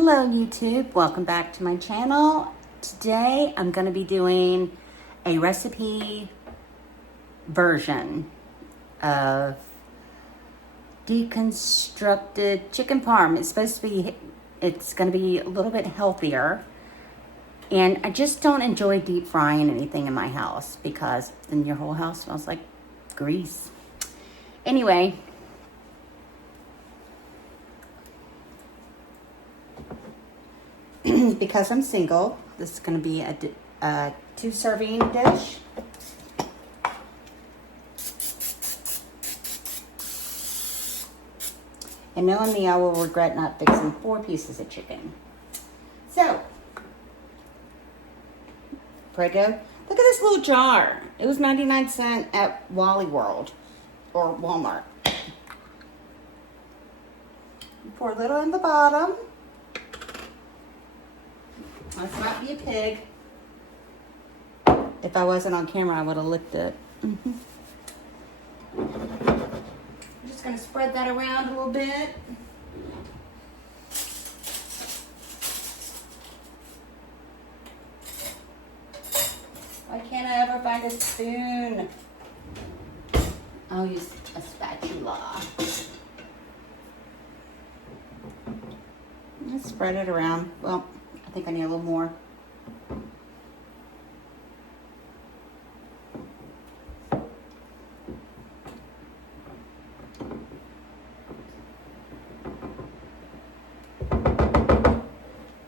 Hello YouTube, welcome back to my channel. Today I'm going to be doing a recipe version of Deconstructed Chicken Parm. It's going to be a little bit healthier, and I just don't enjoy deep frying anything in my house because then your whole house smells like grease. Anyway, because I'm single, this is going to be a 2-serving dish. And knowing me, I will regret not fixing 4 pieces of chicken. So, Prego, look at this little jar. It was 99 cents at Wally World or Walmart. Pour a little in the bottom. Let's not be a pig. If I wasn't on camera, I would have licked it. I'm just going to spread that around a little bit. Why can't I ever find a spoon? I'll use a spatula. Let's spread it around. Well, I think I need a little more.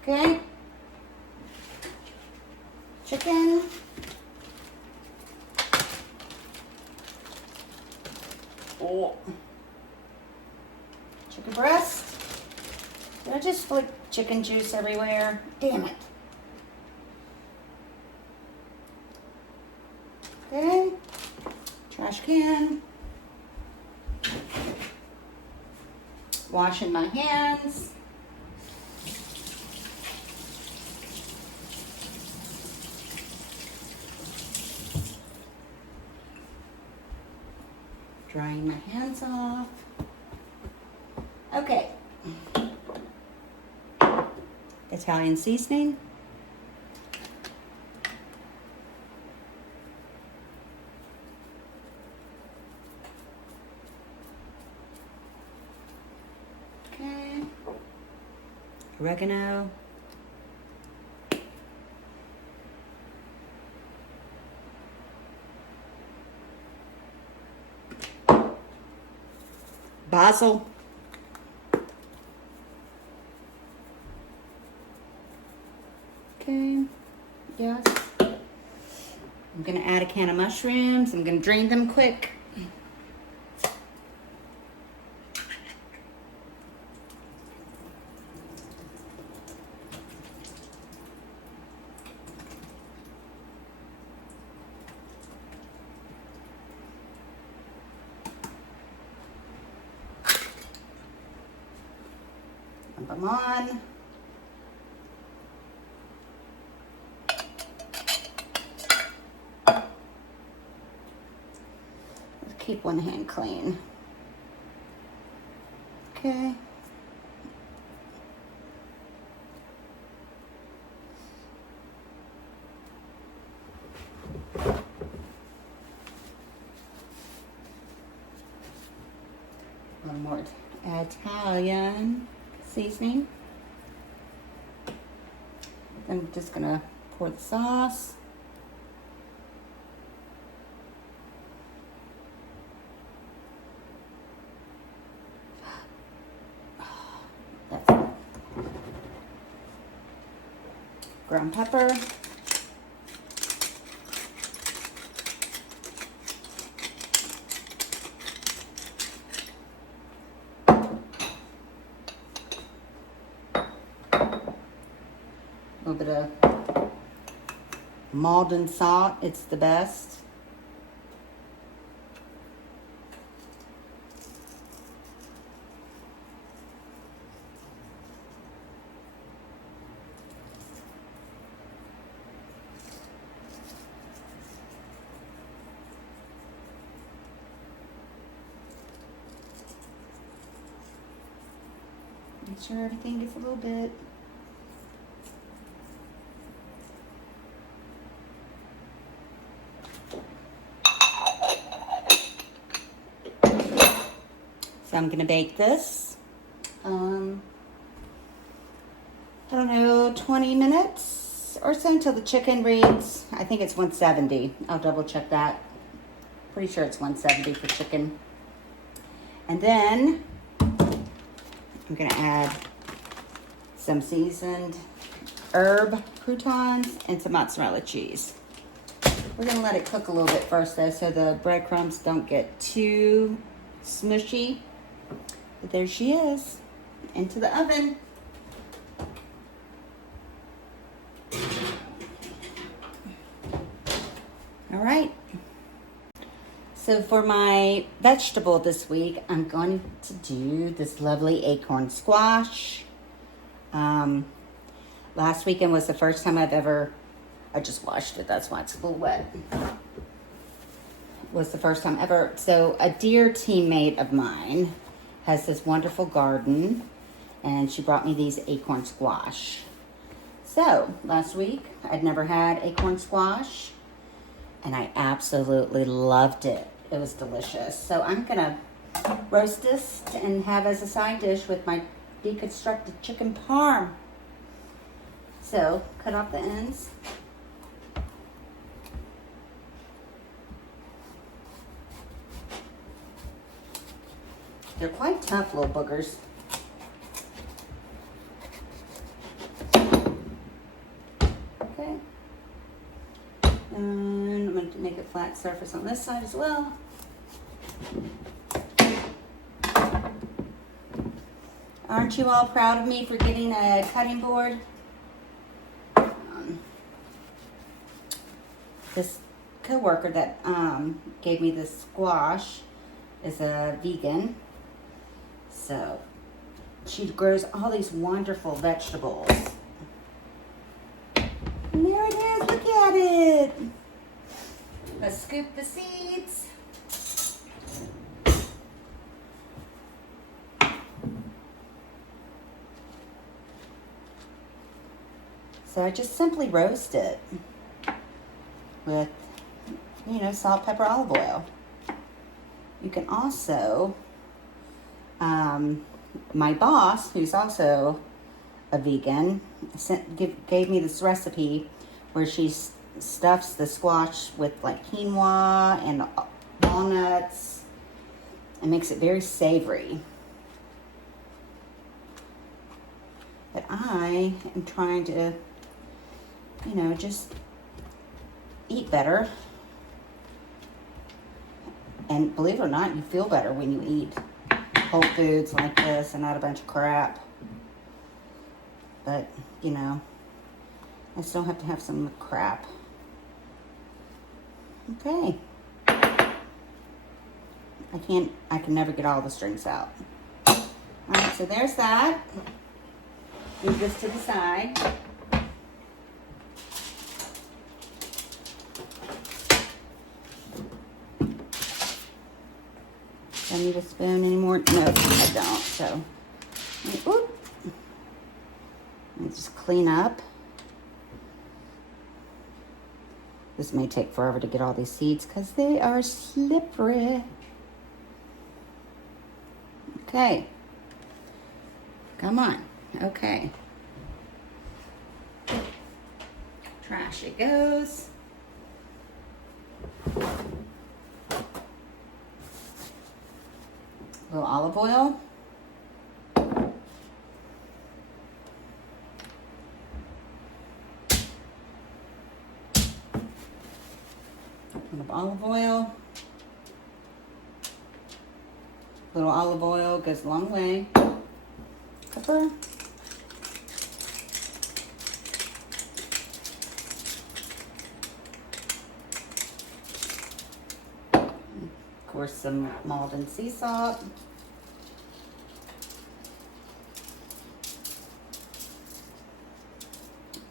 Okay. Chicken. Oh. Chicken breast. Did I just flick chicken juice everywhere? Damn it. Okay. Trash can. Washing my hands. Drying my hands off. Okay. Italian seasoning. Okay. Oregano. Basil. Okay, yes. I'm gonna add a can of mushrooms. I'm gonna drain them quick. Dump them on. Keep one hand clean. Okay. One more Italian seasoning. I'm just gonna pour the sauce. Ground pepper. A little bit of Maldon salt, it's the best. Make sure everything gets a little bit I'm going to bake this. I don't know, 20 minutes or so until the chicken reads. I think it's 170. I'll double check that. Pretty sure it's 170 for chicken. And then I'm going to add some seasoned herb croutons and some mozzarella cheese. We're going to let it cook a little bit first though, so the breadcrumbs don't get too smushy. But there she is, into the oven. All right. So for my vegetable this week, I'm going to do this lovely acorn squash. Last weekend was the first time I just washed it, that's why it's a little wet. Was the first time ever. So a dear teammate of mine has this wonderful garden, and she brought me these acorn squash. So last week, I'd never had acorn squash, and I absolutely loved it. It was delicious. So I'm gonna roast this and have as a side dish with my deconstructed chicken parm. So cut off the ends. They're quite tough little boogers. Okay. And I'm going to make a flat surface on this side as well. Aren't you all proud of me for getting a cutting board? This coworker that gave me this squash is a vegan. So she grows all these wonderful vegetables. And there it is, look at it. Let's scoop the seeds. So I just simply roast it with, salt, pepper, olive oil. You can also, my boss, who's also a vegan, gave me this recipe where she stuffs the squash with like quinoa and walnuts and makes it very savory. But I am trying to, just eat better. And believe it or not, you feel better when you eat whole foods like this and not a bunch of crap. But, I still have to have some crap. Okay. I can never get all the strings out. Alright, so there's that. Move this to the side. Do I need a spoon anymore? No, I don't. So, oop. Let me just clean up. This may take forever to get all these seeds because they are slippery. Okay. Come on. Okay. Trash it goes. A little olive oil. A little olive oil. A little olive oil goes a long way. Pepper. Of course, some Maldon sea salt.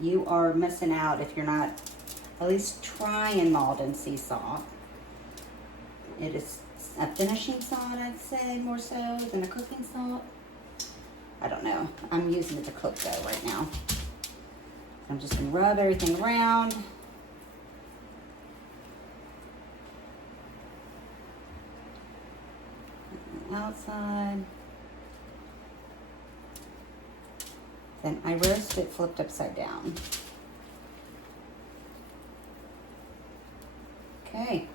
You are missing out if you're not at least trying Maldon sea salt. It is a finishing salt, I'd say, more so than a cooking salt. I don't know. I'm using it to cook though right now. I'm just gonna rub everything around. outside. Then I roast it flipped upside down. Okay.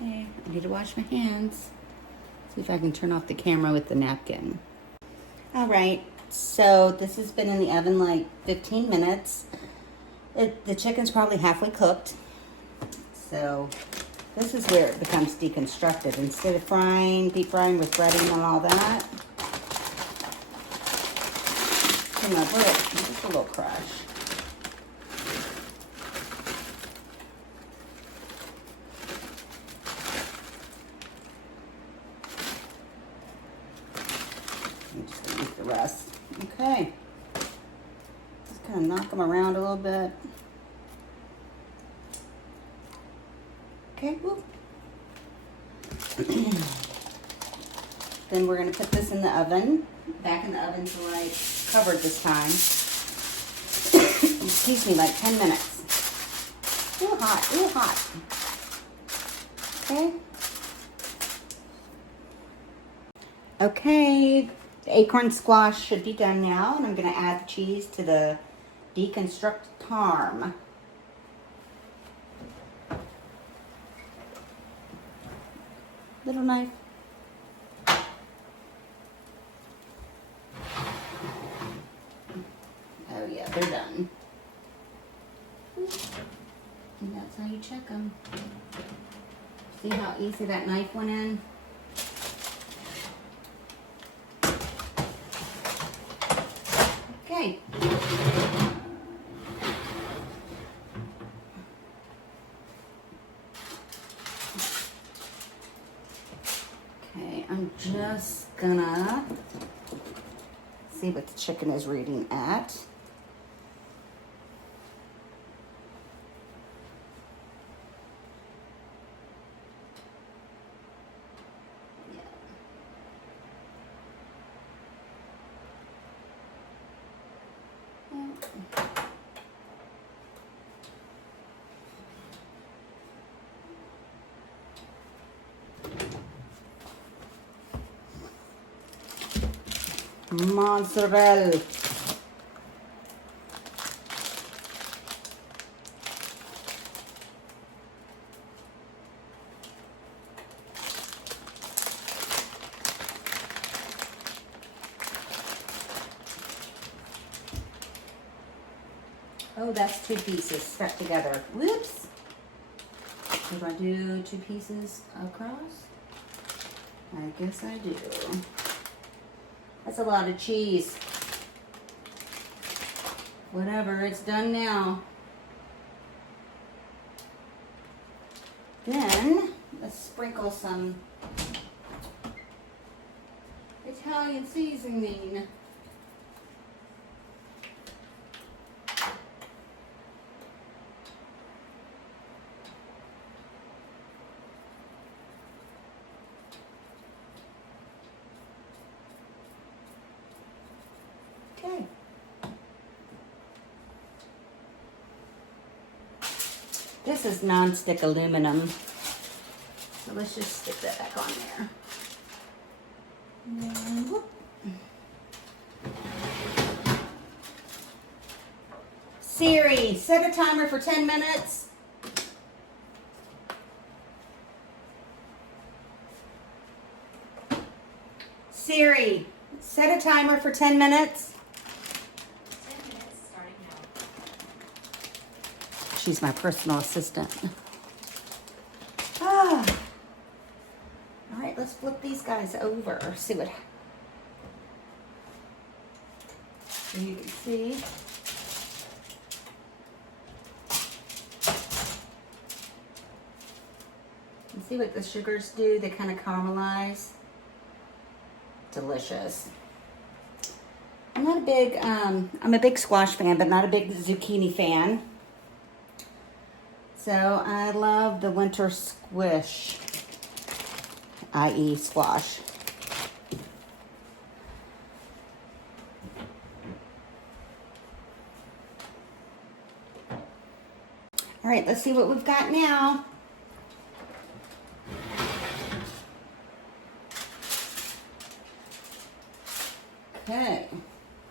Okay, I need to wash my hands. See if I can turn off the camera with the napkin. All right, so this has been in the oven like 15 minutes. The chicken's probably halfway cooked. So this is where it becomes deconstructed. Instead of deep frying with breading and all that. See my brick, just a little crush. I'm just gonna eat the rest. Okay. Just kind of knock them around a little bit. Okay, whoop. Then we're gonna put this in the oven. Back in the oven till like covered this time. Excuse me, like 10 minutes. Ooh, hot, ooh, hot. Okay. Okay, the acorn squash should be done now, and I'm gonna add the cheese to the deconstructed parm. Little knife. Oh yeah, they're done. And that's how you check them. See how easy that knife went in? Okay. Okay, I'm just gonna see what the chicken is reading at. Mozzarella. Oh, that's 2 pieces stuck together. Whoops. Did I do 2 pieces across? I guess I do. That's a lot of cheese. Whatever, it's done now. Then, let's sprinkle some Italian seasoning. Okay. This is non-stick aluminum. So let's just stick that back on there. And whoop. Siri, set a timer for 10 minutes. Siri, set a timer for 10 minutes. 10 minutes starting now. She's my personal assistant. Ah. All right, let's flip these guys over. See what. So you can see. And see what the sugars do? They kind of caramelize. Delicious. I'm not a big, I'm a big squash fan, but not a big zucchini fan. So I love the winter squish, i.e. squash. All right, let's see what we've got now. Okay.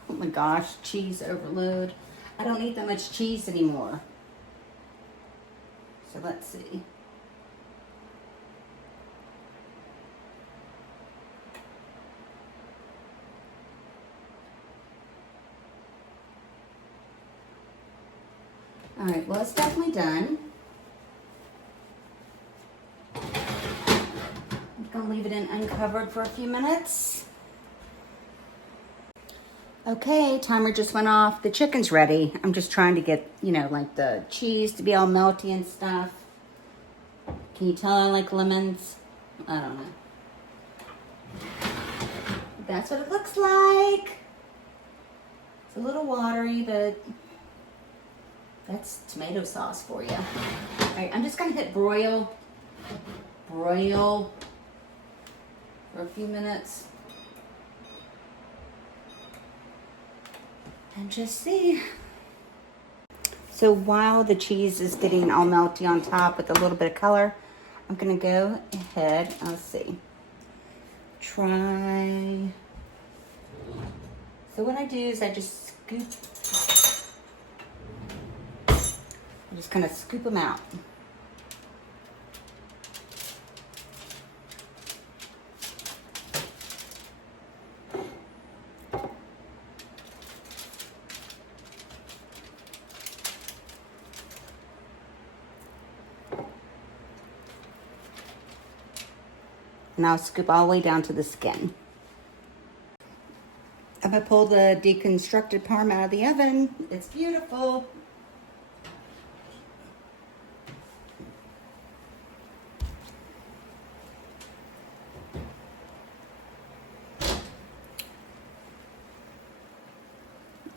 Oh my gosh, cheese overload. I don't eat that much cheese anymore. So let's see. All right, well, it's definitely done. I'm gonna leave it in uncovered for a few minutes. Okay, timer just went off. The chicken's ready. I'm just trying to get, you know, like the cheese to be all melty and stuff. Can you tell I like lemons? I don't know. That's what it looks like. It's a little watery, but that's tomato sauce for you. All right, I'm just gonna hit broil for a few minutes. And just see. So while the cheese is getting all melty on top with a little bit of color, I'm gonna go ahead, let's see. So what I do is I just scoop, I just kind of scoop them out. And I'll scoop all the way down to the skin. I'm gonna pull the deconstructed parm out of the oven. It's beautiful.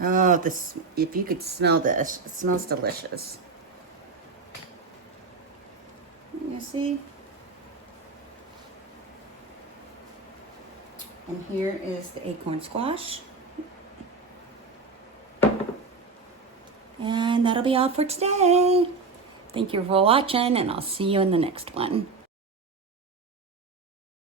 Oh, this, if you could smell this, it smells delicious. You see? And here is the acorn squash. And that'll be all for today. Thank you for watching, and I'll see you in the next one.